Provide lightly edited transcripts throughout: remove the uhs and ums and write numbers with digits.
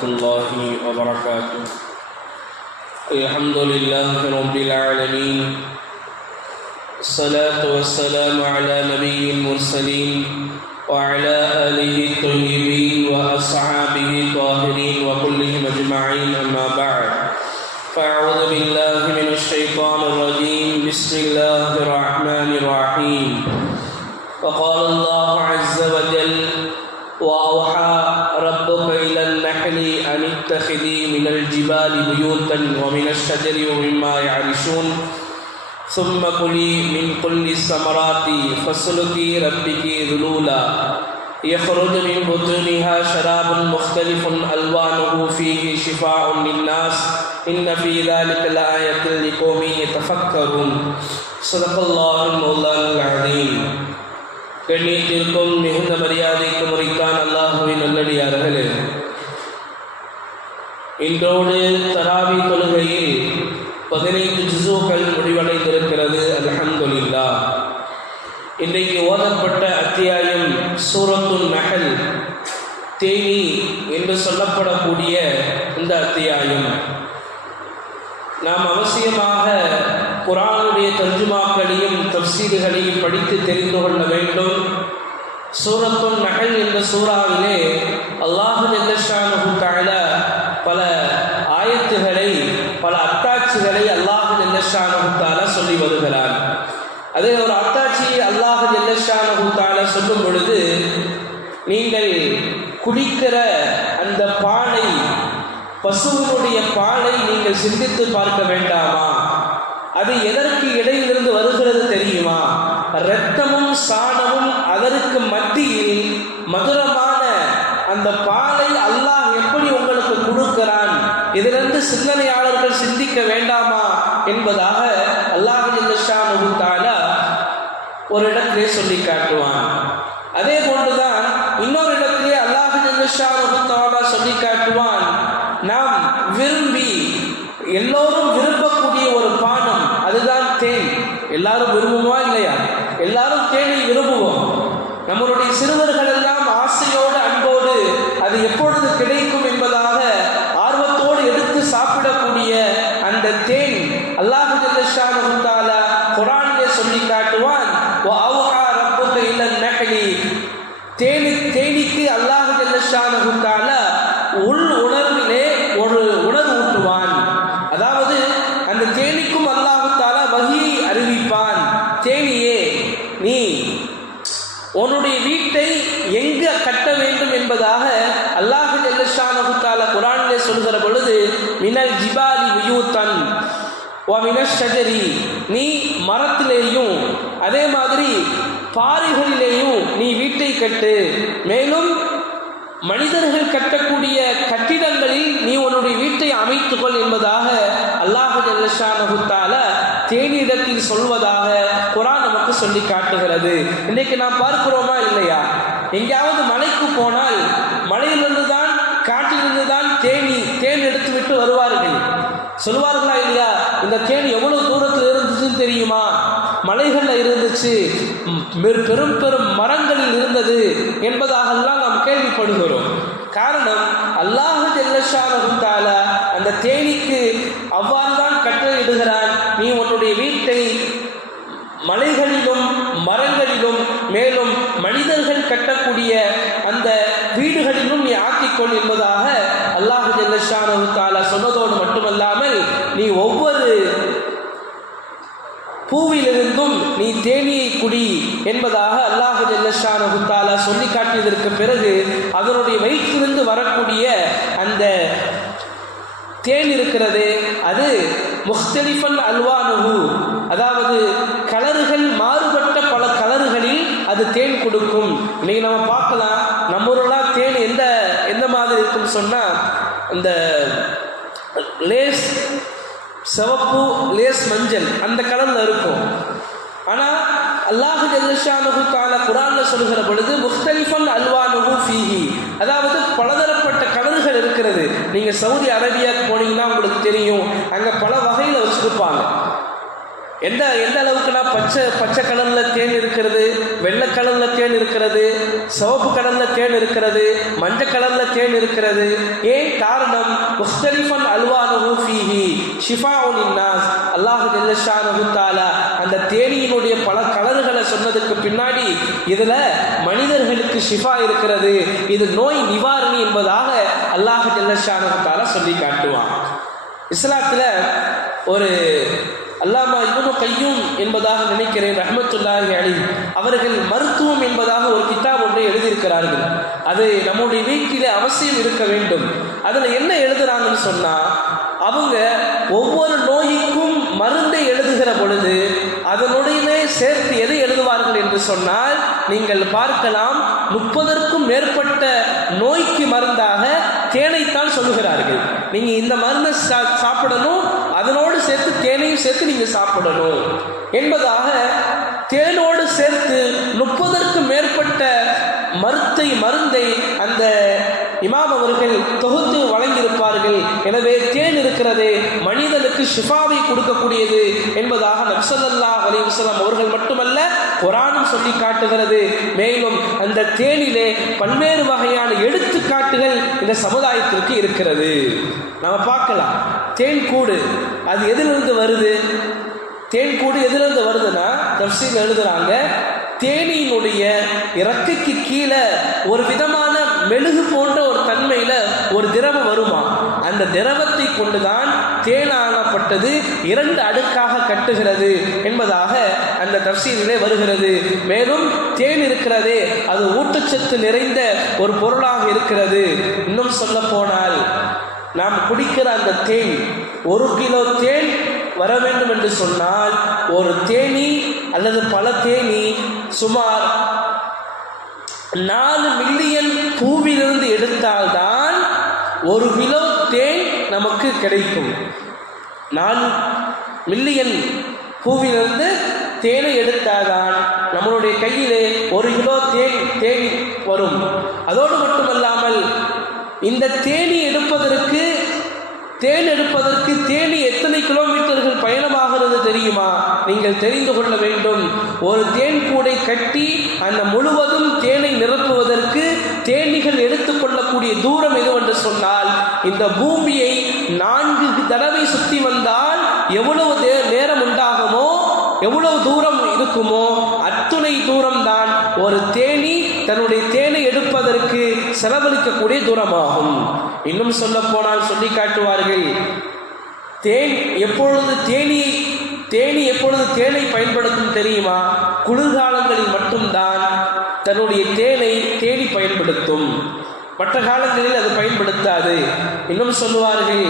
ورحمة الله وبركاته. الحمد لله رب العالمين، الصلاة والسلام على نبي المرسلين وعلى آله الطيبين وأصحابه الطاهرين وكلهم أجمعين، أما بعد. فأعوذ بالله من الشيطان الرجيم. بسم الله الرحمن الرحيم. وقال الله عز وجل: وأوحى ربك إلى النحل أن اتخذي من الجبال بيوتا ومن الشجر ومما يعرشون ثم كلي من كل الثمرات فاسلكي ربك ذلولا يخرج من بطونها شراب مختلف ألوانه فيه شفاء للناس إن في ذلك لآية لقوم يتفكرون. صدق الله المولان العظيم. கண்ணியத்திற்கும் மிகுந்த மரியாதைக்கும் உரித்தான் அல்லாஹுவின் நல்லடியார்களே, இன்றோடு தராவி தொழுகையில் 15 ஜுஸூக்கள் முடிவடைந்திருக்கிறது. அல்ஹம்துலில்லாஹ். இன்றைக்கு ஓதப்பட்ட அத்தியாயம் சூரத்துன் நஹல், தேனி என்று சொல்லப்படக்கூடிய இந்த அத்தியாயம். நாம் அவசியமாக குர்ஆனுடைய தர்ஜுமாக்களையும் தஃப்சீர்களையும் படித்து தெரிந்து கொள்ள வேண்டும். சூரத்துன் நஹல் என்ற சூறாவிலே அல்லாஹ் ஜல்ல ஷானஹு தஆலா பல ஆயத்துகளை, பல அத்தாட்சிகளை அல்லாஹ் ஜல்ல ஷானஹு தஆலா சொல்லி வருகிறார். அதே ஒரு அத்தாட்சியை அல்லாஹ் ஜல்ல ஷானஹு தஆலா சொல்லும் பொழுது, நீங்கள் குடிக்கிற அந்த பாலை, பசுவினுடைய பாலை நீங்கள் சிந்தித்து பார்க்க வேண்டாமா? அது எதற்கு இடையிலிருந்து வருகிறது தெரியுமா? இரத்தமும் சாணமும் அதற்கு மத்தியில் மதுரமான அந்த பாலை அல்லாஹ் எப்படி உங்களுக்கு கொடுக்கிறான், இதிலிருந்து சிந்தனையாளர்கள் சிந்திக்க வேண்டாமா என்பதாக அல்லாஹ் ஜல்ல ஷானஹு தஆலா ஒரு இடத்திலே சொல்லி காட்டுவான். அதே போன்றுதான் இன்னொரு இடத்திலே அல்லாஹ் ஜல்ல ஷானஹு தஆலா சொல்லி காட்டுவான், நாம் விரும்பி எல்லோரும் விரும்பக்கூடிய ஒரு பானம், அதுதான் தேன். எல்லாரும் விரும்புமா இல்லையா? எல்லாரும் தேனை விரும்புவோம். நம்மளுடைய சிறுவர்கள் எல்லாம் ஆசையோடு, அன்போடு அது எப்பொழுது கிடைக்கும் என்பதாக ஆர்வத்தோடு எடுத்து சாப்பிடக்கூடிய அந்த தேன் அல்லாஹ் ஜல்ல ஷானஹு தஆலா குர்ஆனிலே சொல்லி காட்டுவான், வஅவ்ஹா ரப்புக இலன் நஹ்லி. தேனிக்கு அல்லாஹ் ஜல்ல ஷானஹு தஆலா உள் உணர்விலே ஒரு உணர்வு ஊட்டுவான். அதாவது அந்த தேனிக்கும் அல்லாஹ் தஆலா வஹீயை அறிவிப்பான். தேனியே, நீ உன்னுடைய வீட்டை எங்க கட்ட வேண்டும் என்பதாக அல்லாஹ் ஜல்ல ஷானஹு தஆலா குர்ஆனிலே சொல்கிற பொழுது, மினல் ஜிபாலி புயூத்தன் வ மினஷ் ஷஜரி, நீ மரத்திலேயும் அதே மாதிரி பாறைகளிலேயும் நீ வீட்டை கட்டு, மேலும் மனிதர்கள் கட்டக்கூடிய கட்டிடங்களில் நீ உன்னுடைய வீட்டை அமைத்துக்கொள் என்பதாக அல்லாஹ் ஜல்ல ஷானஹு தஆலா தேனிடத்தில் சொல்வதாக குர்ஆன் நமக்கு சொல்லி காட்டுகிறது. இன்றைக்கு நாம் பார்க்கிறோமா இல்லையா? எங்கேயாவது மலைக்கு போனால் மலையிலிருந்து தான், காட்டிலிருந்து தான் தேன் எடுத்து விட்டு வருவார்கள். சொல்வார்களா இல்லையா? இந்த தேன் எவ்வளவு தூரத்தில் இருந்துச்சுன்னு தெரியுமா? மலைகளில் இருந்துச்சு, பெரும் பெரும் மரங்களில் இருந்தது என்பதாகலாம் நாம் கேள்விப்படுகிறோம். காரணம், அல்லாஹ் ஜல்ல ஷானஹு தஆலா அந்த தேனிக்கு அவ்வாறு தான் கட்டளையிடுகிறான், நீ உன்னுடைய வீட்டை மலைகளிலும் மரங்களிலும் மேலும் மனிதர்கள் கட்டக்கூடிய அந்த வீடுகளிலும் நீ ஆக்கிக்கொள் என்பதாக அல்லாஹ் ஜல்ல ஷானஹு தஆலா சொன்னதோடு மட்டுமல்லாமல், நீ ஒவ்வொரு பூவிலிருந்தும் நீ தேனியை குடி என்பதாக அல்லாஹ் ஜல்ல ஷானஹு தஆலா சொல்லி காட்டியதற்கு பிறகு அதனுடைய வயிற்றிலிருந்து வரக்கூடிய அந்த தேன் இருக்கிறது, அது முக்தலிஃபன் அல்வானுஹு, அதாவது கலர்கள் மாறுபட்ட பல கலர்களில் அது தேன் கொடுக்கும். இன்னைக்கு நம்ம பார்க்கலாம், நம்ம ஊரெல்லாம் தேன் எந்த மாதிரி இருக்குன்னு சொன்னா, இந்த லேஸ் சிவப்பு, லேஸ் மஞ்சள், அந்த கலர்ல இருக்கும். ஆனால் அல்லாஹ் ஜல்ல ஷானஹு தஆலா குர்ஆன்ல சொல்கிற பொழுது முக்தலிஃபன் அல்வானுஹு ஃபீஹி, அதாவது பலதரப்பட்ட கலர்கள் இருக்கிறது. நீங்க சவுதி அரேபியாவுக்கு போனீங்கன்னா உங்களுக்கு தெரியும், அங்க பல வகையில வச்சிருப்பாங்க. எந்த அளவுக்குனா பச்சை கலர்ல தேன் இருக்கிறது, வெள்ளை கலர்ல தேன் இருக்கிறது, சிவப்பு கலர்ல தேன் இருக்கிறது, மஞ்சள் கலர்ல தேன் இருக்கிறது. ஏன் காரணம்? முஸ்தலிஃபன் அல்வானுஹு ஃபீஹி ஷிஃபாஉன் லின்னாஸ். அல்லாஹ் ஜல்ல ஷானஹு தஆலா அந்த தேனியினுடைய பல கலர்களை சொன்னதுக்கு பின்னாடி இதுல மனிதர்களுக்கு ஷிஃபா இருக்கிறது, இது நோய் நிவாரணி என்பதாக அல்லாஹ் ஜல்ல ஷானஹு தஆலா சொல்லி காட்டுவான். இஸ்லாத்துல ஒரு அல்லாமா இப்னு கையூம் என்பதாக நினைக்கிறேன் ரஹ்மத்துல்லாஹி அலைஹி அவர்கள் மருத்துவம் என்பதாக ஒரு கிதாப் ஒன்றை எழுதியிருக்கிறார்கள். அது நம்முடைய வீட்டிலே அவசியம் இருக்க வேண்டும். அதுல என்ன எழுதுறாங்கன்னு சொன்னா, அவங்க ஒவ்வொரு நோய்க்கும் மருந்தை எழுதுகிற பொழுது அதனுடைய சேர்த்து எதை எழுதுவார்கள் என்று சொன்னால், நீங்கள் பார்க்கலாம் 30க்கும் மேற்பட்ட நோய்க்கு மருந்தாக தேனைத்தான் சொல்லுகிறார்கள். நீங்க இந்த மருந்தை சாப்பிடணும், அதனோடு சேர்த்து தேனையும் சேர்த்து நீங்க சாப்பிடணும் என்பதாக தேனோடு சேர்த்து 30க்கும் மேற்பட்ட மருந்தை அந்த இமாம் அவர்கள் தொகுத்து வழங்கியிருப்பார்கள். எனவே தேன் இருக்கிறது மனிதனுக்கு ஷிஃபாவை கொடுக்கக்கூடியது என்பதாக நபி ஸல்லல்லாஹு அலைஹி வஸல்லம் அவர்கள் மட்டுமல்ல குர்ஆனும் சொல்லி காட்டுகிறது. மேலும் அந்த தேனிலே பல்வேறு வகையான எடுத்துக்காட்டுகள் இந்த சமுதாயத்திற்கு இருக்கிறது. நாம பார்க்கலாம். தேன் கூடு அது எதிலிருந்து வருது? தேன் கூடு எதிலிருந்து வருதுன்னா தஃசீர் எழுதுறாங்க, தேனியினுடைய இறக்கைக்கு கீழே ஒரு விதமான மெழுகு போன்ற ஒரு தன்மையில ஒரு திரவம் வருமா, அந்த திரவத்தை கொண்டுதான் தேனானப்பட்டது 2 அடுக்காக கட்டுகிறது என்பதாக அந்த தஃசீரிலே வருகிறது. மேலும் தேன் இருக்கிறதே அது ஊட்டச்சத்து நிறைந்த ஒரு பொருளாக இருக்கிறது. இன்னும் சொல்ல போனால் நாம் குடிக்கிற அந்த தேன் 1 கிலோ தேன் வர வேண்டும் என்று சொன்னால் ஒரு தேனி அல்லது பல தேனி சுமார் 4 மில்லியன் பூவிலிருந்து எடுத்தால்தான் 1 கிலோ தேன் நமக்கு கிடைக்கும். 4 மில்லியன் பூவிலிருந்து தேனை எடுத்தால்தான் நம்மளுடைய கையிலே 1 கிலோ தேன் வரும். அதோடு மட்டுமல்லாமல் இந்த தேனி எடுப்பதற்கு தேனி எத்தனை கிலோமீட்டர்கள் பயணமாகிறது தெரியுமா? நீங்கள் தெரிந்து கொள்ள வேண்டும். ஒரு தேன் கூடை கட்டி அந்த முழுவதும் தேனை நிரப்புவதற்கு தேனீகள் எடுத்துக்கொள்ளக்கூடிய தூரம் எதுவென்று சொன்னால், இந்த பூமியை 4 தடவை சுற்றி வந்தால் எவ்வளவு நேரம் உண்டாகுமோ, எவ்வளவு தூரம் இருக்குமோ அத்துணை தூரம்தான் ஒரு தேனி தன்னுடைய தேனை எடுப்பதற்கு செலவழிக்கக்கூடிய தூரமாகும். இன்னும் சொல்ல போனால் சொல்லி காட்டுவார்கள், தேனி எப்பொழுது தேனை பயன்படுத்தும் தெரியுமா? குளிர்காலங்களில் மட்டும்தான் தன்னுடைய தேனி பயன்படுத்தும், மற்ற காலங்களில் அது பயன்படுத்தாது. இன்னும் சொல்லுவார்கள்,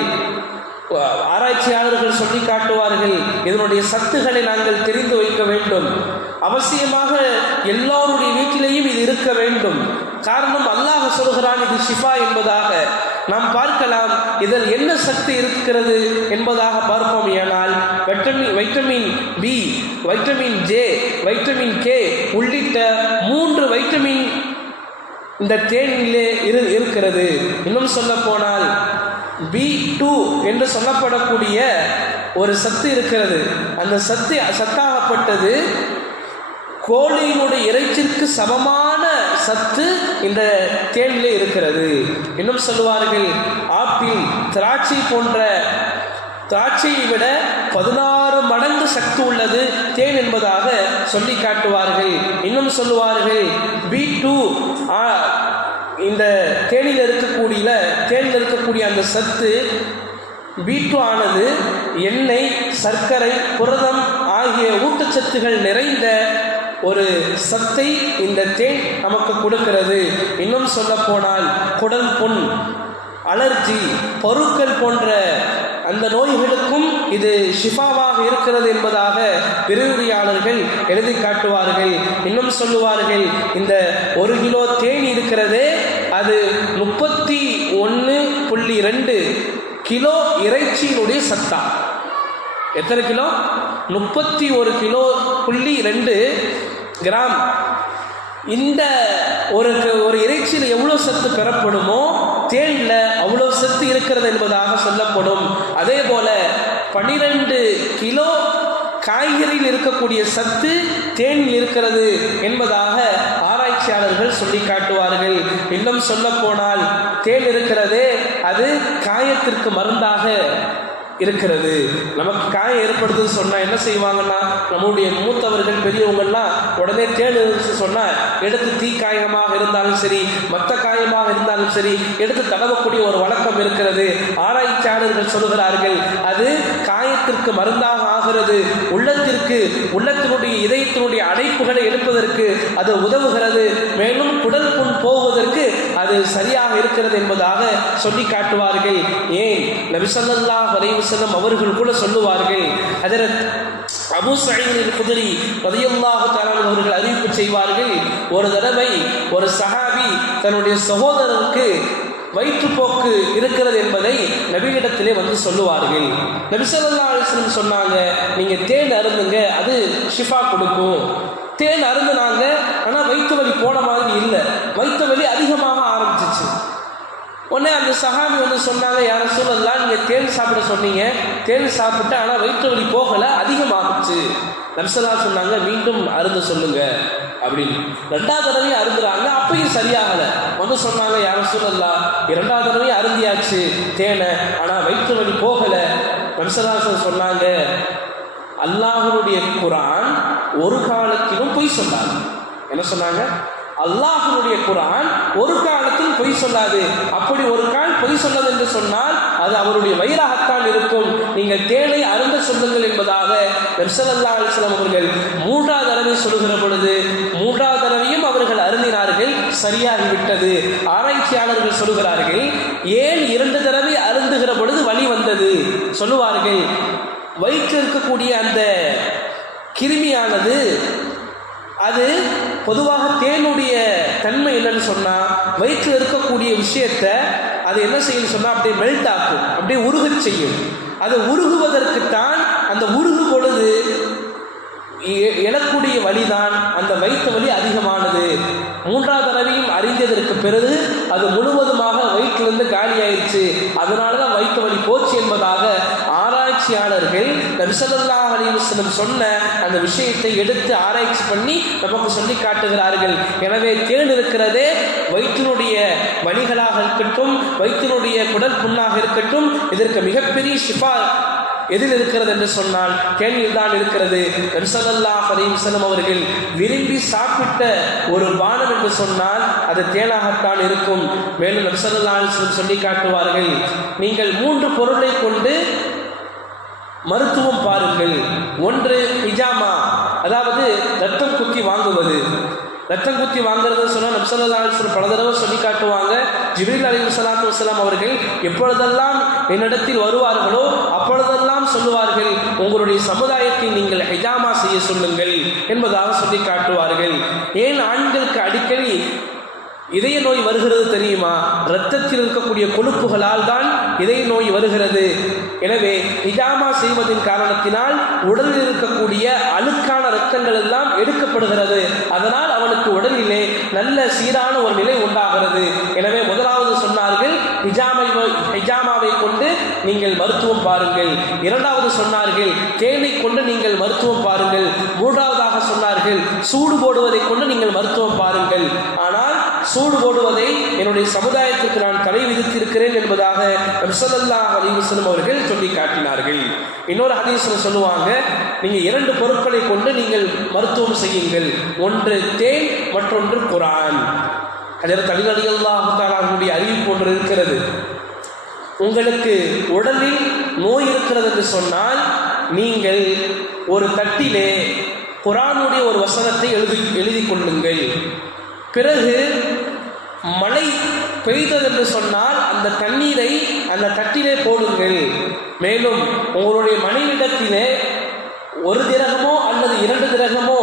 ஆராய்ச்சியாளர்கள் சொல்லி காட்டுவார்கள், இதனுடைய சத்துக்களை நாங்கள் தெரிந்து வைக்க வேண்டும். அவசியமாக எல்லாருடைய வீட்டிலேயும் இது இருக்க வேண்டும். காரணம், அல்லாஹ் சொல்கிறான் இது ஷிஃபா என்பதாக. நாம் பார்க்கலாம் இதில் என்ன சக்தி இருக்கிறது என்பதாக பார்ப்போம். ஏனால் vitamin B, vitamin J, vitamin K உள்ளிட்ட 3 வைட்டமின் இந்த தேனிலே இருக்கிறது. இன்னும் சொல்ல போனால் B2 என்று சொல்லப்படக்கூடிய ஒரு சத்து இருக்கிறது. அந்த சத்தாகப்பட்டது கோழியினுடைய இறைச்சிற்கு சமமான சத்து இந்த தேனிலே இருக்கிறது. இன்னும் சொல்லுவார்கள், ஆப்பிள், திராட்சை போன்ற திராட்சையை விட 16 மடங்கு சக்தி உள்ளது தேன் என்பதாக சொல்லி காட்டுவார்கள். இன்னும் சொல்லுவார்கள், B2 இந்த தேனில் இருக்கக்கூடிய அந்த சத்து B2 ஆனது எண்ணெய், சர்க்கரை, புரதம் ஆகிய ஊட்டச்சத்துகள் நிறைந்த ஒரு சத்தை இந்த தேன் நமக்கு கொடுக்கிறது. இன்னும் சொல்ல போனால் குடல் புண், அலர்ஜி, பருக்கள் போன்ற அந்த நோய்களுக்கும் இது ஷிஃபாவாக இருக்கிறது என்பதாக விரிவுரையாளர்கள் எழுதி காட்டுவார்கள். இன்னும் சொல்லுவார்கள், இந்த 1 கிலோ தேன் இருக்கிறதே அது 31.2 கிலோ இறைச்சியினுடைய சத்தா. எத்தனை கிலோ? 31.2 கிராம். இந்த ஒரு இறைச்சியில் எவ்வளவு சத்து பெறப்படுமோ தேன்ல அவ்வளவு சத்து இருக்கிறது என்பதாக சொல்லப்படும். அதே போல 12 கிலோ காய்கறியில் இருக்கக்கூடிய சத்து தேனில் இருக்கிறது என்பதாக ஆராய்ச்சியாளர்கள் ஆராய்ச்சியாளர்கள் சொல்லி காட்டுவார்கள். இன்னும் சொல்ல போனால் தேன் இருக்கிறதே அது காயத்திற்கு மருந்தாக இருக்கிறது. நமக்கு காயம் ஏற்படுதுன்னு சொன்னால் என்ன செய்வாங்கன்னா, நம்முடைய மூத்தவர்கள் பெரியவங்கள்லாம் உடனே தேன் சொன்னா எடுத்து தீ காயமாக இருந்தாலும் சரி, மற்ற காயமாக இருந்தாலும் சரி எடுத்து தடவக்கூடிய ஒரு வழக்கம் இருக்கிறது. ஆராய்ச்சியாளர்கள் சொல்லுகிறார்கள் அது காயத்திற்கு மருந்தாக ஆகிறது. உள்ளத்தினுடைய இதயத்தினுடைய அடைப்புகளை எடுப்பதற்கு அது உதவுகிறது. மேலும் குடல் புண் போவதற்கு அது சரியாக இருக்கிறது என்பதாக சொல்லி காட்டுவார்கள். ஏன் நபி ஸல்லல்லாஹு அலைஹி வஸல்லம் அவர்கள் கூட சொல்லுவார்கள். ஹஜ்ரத் அபூ ஸஈத் அல்-குத்ரி ரலியல்லாஹு தஆலா அவர்கள் அறிவிப்பு செய்வார்கள், ஒரு தடவை ஒரு சஹாபி தன்னுடைய சகோதரருக்கு வயிற்றுப்போக்கு இருக்கிறது என்பதை நபியிடத்திலே வந்து சொல்லுவார்கள். நபி ஸல்லல்லாஹு அலைஹி வஸல்லம் சொன்னாங்க, நீங்க தேன் அருந்துங்க, அது ஷிஃபா கொடுக்கும். தேன் அருந்துனாங்க, ஆனால் வயிற்று வலி போன மாதிரி இல்லை, வயிற்று வலி அதிகமாக ஆரம்பிச்சிச்சு. உடனே அந்த சஹாபி வந்து சொன்னாங்க, யார ரசூலல்லாஹ் நீங்கள் தேன் சாப்பிட சொன்னீங்க, தேன் சாப்பிட்டு ஆனால் வயிற்று வலி போகலை, அதிகமாகிச்சு. நபி ஸல்லல்லாஹு சொன்னாங்க, மீண்டும் அருந்த சொல்லுங்க அப்படின்னு. ரெண்டாவது தடவையும் அருந்துறாங்க, அப்பயும் சரியாகலை. வந்து சொன்னாங்க, யார ரசூலல்லாஹ் இரண்டாவது தடவையும் அருந்தியாச்சு தேனை, ஆனால் வயிற்று வலி போகலை. நபி ஸல்லல்லாஹு சொன்னாங்க, அல்லாஹ்வுடைய குர்ஆன் ஒரு காலத்திலும் பொய் சொல்லாது. என்ன சொன்னாங்க? அல்லாஹ்வுடைய குர்ஆன் ஒரு காலத்தில் பொய் சொல்லாது. அப்படி ஒரு கால் பொய் சொன்னது என்று சொன்னால் அது அவருடைய வயிறாகத்தான் இருக்கும். நீங்கள் தேனை அருந்த சொல்லுங்கள் என்பதாக நபி ஸல்லல்லாஹு அலைஹி வஸல்லம் அவர்கள் மூன்றாவது தடவை சொல்லுகிற பொழுது மூன்றாவது தடவையும் அவர்கள் அருந்தினார்கள், சரியாகிவிட்டது. ஆராய்ச்சியாளர்கள் சொல்லுகிறார்கள், ஏன் 2 தடவை அருந்துகிற பொழுது வலி வந்தது? சொல்லுவார்கள், வயிற்றில் இருக்கக்கூடிய அந்த கிருமியானது அது பொதுவாக தேனுடைய தன்மை என்னன்னு சொன்னால், வயிற்றில் இருக்கக்கூடிய விஷயத்தை அது என்ன செய்யும் சொன்னால் அப்படியே மெல்ட் ஆக்கும், அப்படியே உருகச் செய்யும். அது உருகுவதற்குத்தான் அந்த உருகு பொழுது எழக்கூடிய வலிதான் அந்த வயிற்று வலி அதிகமானது. மூன்றாவது தடவையும் அறிந்ததற்கு பிறகு அது முழுவதுமாக வயிற்றிலிருந்து காலியாயிடுச்சு, அதனால தான் வயிற்று வலி போச்சு என்பதாக ஆராய்ச்சியாளர்கள் நபி ஸல்லல்லாஹு அலைஹி வஸல்லம் சொன்ன அந்த விஷயத்தை எடுத்து ஆராய்ச்சி பண்ணி நமக்கு சொல்லி காட்டுகிறார்கள். எனவே தேன் இருக்கிறதே வயிற்றினுடைய வலிகளாக இருக்கட்டும், வயிற்றினுடைய குடல் புண்ணாக இருக்கட்டும், இதற்கு மிகப்பெரிய ஷிஃபா எதில் இருக்கிறது என்று சொன்னால் தேனில் தான் இருக்கிறது. நபி ஸல்லல்லாஹு அலைஹி வஸல்லம் அவர்கள் விரும்பி சாப்பிட்ட ஒரு பானம் என்று சொன்னால் அது தேனாகத்தான் இருக்கும். மேலும் நபி ஸல்லல்லாஹு அலைஹி வஸல்லம் சொல்லி காட்டுவார்கள், நீங்கள் 3 பொருளை கொண்டு மருத்துவம் பாருங்கள். ஒன்று ஹிஜாமா, அதாவது ரத்தம் குத்தி வாங்குவது. ரத்தம் குத்தி வாங்குறதுன்னு சொன்னால் நபி ஸல்லல்லாஹு அலைஹி வஸல்லம் பல தடவை சொல்லி காட்டுவாங்க. ஜிப்ரீல் அலைஹிஸ்ஸலாத்து வஸ்ஸலாம் அவர்கள் எப்பொழுதெல்லாம் என்னிடத்தில் வருவார்களோ அப்பொழுதெல்லாம் சொல்லுவார்கள், உங்களுடைய சமுதாயத்தை நீங்கள் ஹிஜாமா செய்ய சொல்லுங்கள் என்பதாக சொல்லி காட்டுவார்கள். ஏன் ஆண்களுக்கு அடிக்கடி இதய நோய் வருகிறது தெரியுமா? இரத்தத்தில் இருக்கக்கூடிய கொழுப்புகளால் தான் இதய நோய் வருகிறது. எனவே ஹிஜாமா செய்வதின் காரணத்தினால் உடலில் இருக்கக்கூடிய அழுக்கான இரத்தங்கள் எல்லாம் எடுக்கப்படுகிறது. அதனால் அவனுக்கு உடலிலே நல்ல சீரான ஒரு நிலை உண்டாகிறது. எனவே முதலாவது சொன்னார்கள், ஹிஜாமாவை கொண்டு நீங்கள் மருத்துவம் பாருங்கள். இரண்டாவது சொன்னார்கள், தேனை கொண்டு நீங்கள் மருத்துவம் பாருங்கள். மூன்றாவதாக சொன்னார்கள், சூடு போடுவதை கொண்டு நீங்கள் மருத்துவம் பாருங்கள். ஆனால் சூடு போடுவதை என்னுடைய சமுதாயத்திற்கு நான் தடை விதித்திருக்கிறேன் என்பதாக நபி ஸல்லல்லாஹு அலைஹி வஸல்லம் அவர்கள் சொல்லி காட்டினார்கள். இன்னொரு ஹதீஸ்ல சொல்லுவாங்க, நீங்க 2 பொருட்களை கொண்டு நீங்கள் மருத்துவம் செய்யுங்கள். ஒன்று தேன், மற்றொன்று குர்ஆன். ஹஜ்ரத் அலி ரலியல்லாஹு தஆலா அவர்களுடைய அறிவிப்பு ஒன்று இருக்கிறது. உங்களுக்கு உடலில் நோய் இருக்கிறது என்று சொன்னால் நீங்கள் ஒரு தட்டிலே குர்ஆனுடைய ஒரு வசனத்தை எழுதி கொள்ளுங்கள். பிறகு மழை பெய்தது என்று சொன்னால் அந்த தண்ணீரை அந்த தட்டிலே போடுங்கள். மேலும் உங்களுடைய மனைவிடத்திலே 1 திரகமோ அல்லது 2 திரகமோ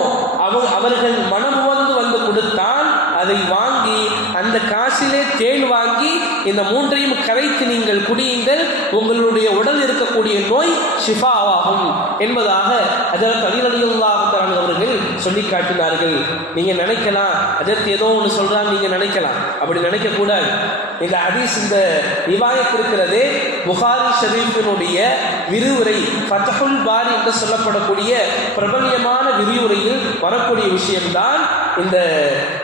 அவர்கள் மனம் வந்து கொடுத்தால் அதை வாங்கி அந்த காசிலே தேன் வாங்கி இந்த 3ஐயும் கரைத்து நீங்கள் குடியுங்கள். உங்களுடைய உடல் இருக்கக்கூடிய நோய் ஷிஃபாவாக ஆகும் என்பதாக ஹஜ்ரத் அலி ரலியல்லாஹு தஆலா அவர்கள் சொல்லி காட்டினார்கள். நீங்க நினைக்கலாம் ஹஜ்ரத் ஏதோ ஒன்று சொல்றாங்க, நீங்க நினைக்கலாம், அப்படி நினைக்க கூடாது. இந்த ஹதீஸ், இந்த ரிவாயத் இருக்கிறதே புகாரி ஷரீஃபினுடைய விரிவுரை ஃபத்ஹுல் பாரி என்று சொல்லப்படக்கூடிய பிரபல்யமான விரிவுரையில் வரக்கூடிய விஷயம்தான். இந்த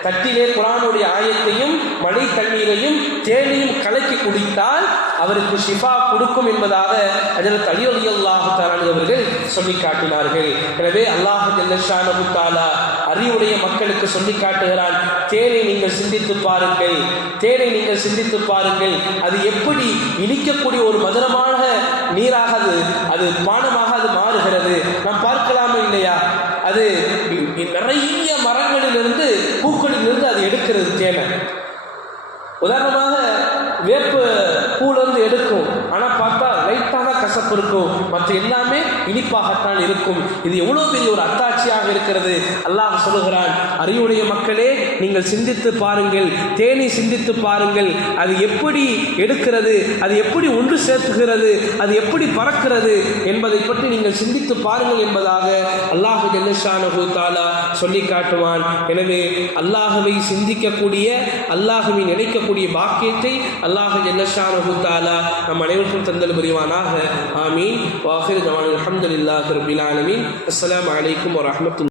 தட்டிலே குர்ஆனுடைய ஆயத்தையும் மழை தண்ணீரையும் தேனையும் கலக்கி குடித்தால் அவருக்கு ஷிஃபா கொடுக்கும் என்பதாக ஹஜ்ரத் அலி ரலியல்லாஹு தஆலா அவர்கள் சொல்லி காட்டினார்கள். எனவே அல்லாஹ் ஜல்ல ஷானஹு தஆலா அறிவுடைய மக்களுக்கு சொல்லி காட்டுகிறான், தேனை நீங்கள் சிந்தித்து பாருங்கள், தேனை நீங்கள் சிந்தித்து பாருங்கள், அது எப்படி இனிக்கக்கூடிய ஒரு மதுரமான நீராக அது பானமாக அது மாறுகிறது. நாம் பார்க்கலாமா இல்லையா? அது நிறைய மரங்களிலிருந்து பூக்களிலிருந்து அது எடுக்கிறது தேனை. உதாரணமாக வேப்ப பூலேருந்து எடுக்கும், ஆனால் பார்த்தா லைட்டாக கசப்பு இருக்கும், மற்ற எல்லாமே இனிப்பாகத்தான் இருக்கும். இது எவ்வளோ பெரிய ஒரு அத்தாட்சியாக இருக்கிறது. அல்லாஹ் சொல்லுகிறான், அறிவுடைய மக்களே நீங்கள் சிந்தித்து பாருங்கள், தேனை சிந்தித்து பாருங்கள், அது எப்படி எடுக்கிறது, அது எப்படி ஒன்று சேர்த்துகிறது, அது எப்படி பறக்கிறது என்பதை பற்றி நீங்கள் சிந்தித்து பாருங்கள் என்பதாக அல்லாஹ் ஜல்ல ஷானஹு தஆலா சொல்லி காட்டுவான். எனவே அல்லாஹ்வை சிந்திக்கக்கூடிய, அல்லாஹ்வை நினைக்கக்கூடிய பாக்கியத்தை அல்லாஹ் ஜல்ல ஷானஹு தஆலா நம் அனைவருக்கும் தந்தல் புரிவானாக. ஆமீன். வாஹிர் தவானா அல்ஹம்துலில்லாஹி ரப்பில் ஆலமீன். அஸ்ஸலாமு அலைக்கும் வரஹ்மத்துல்லாஹி.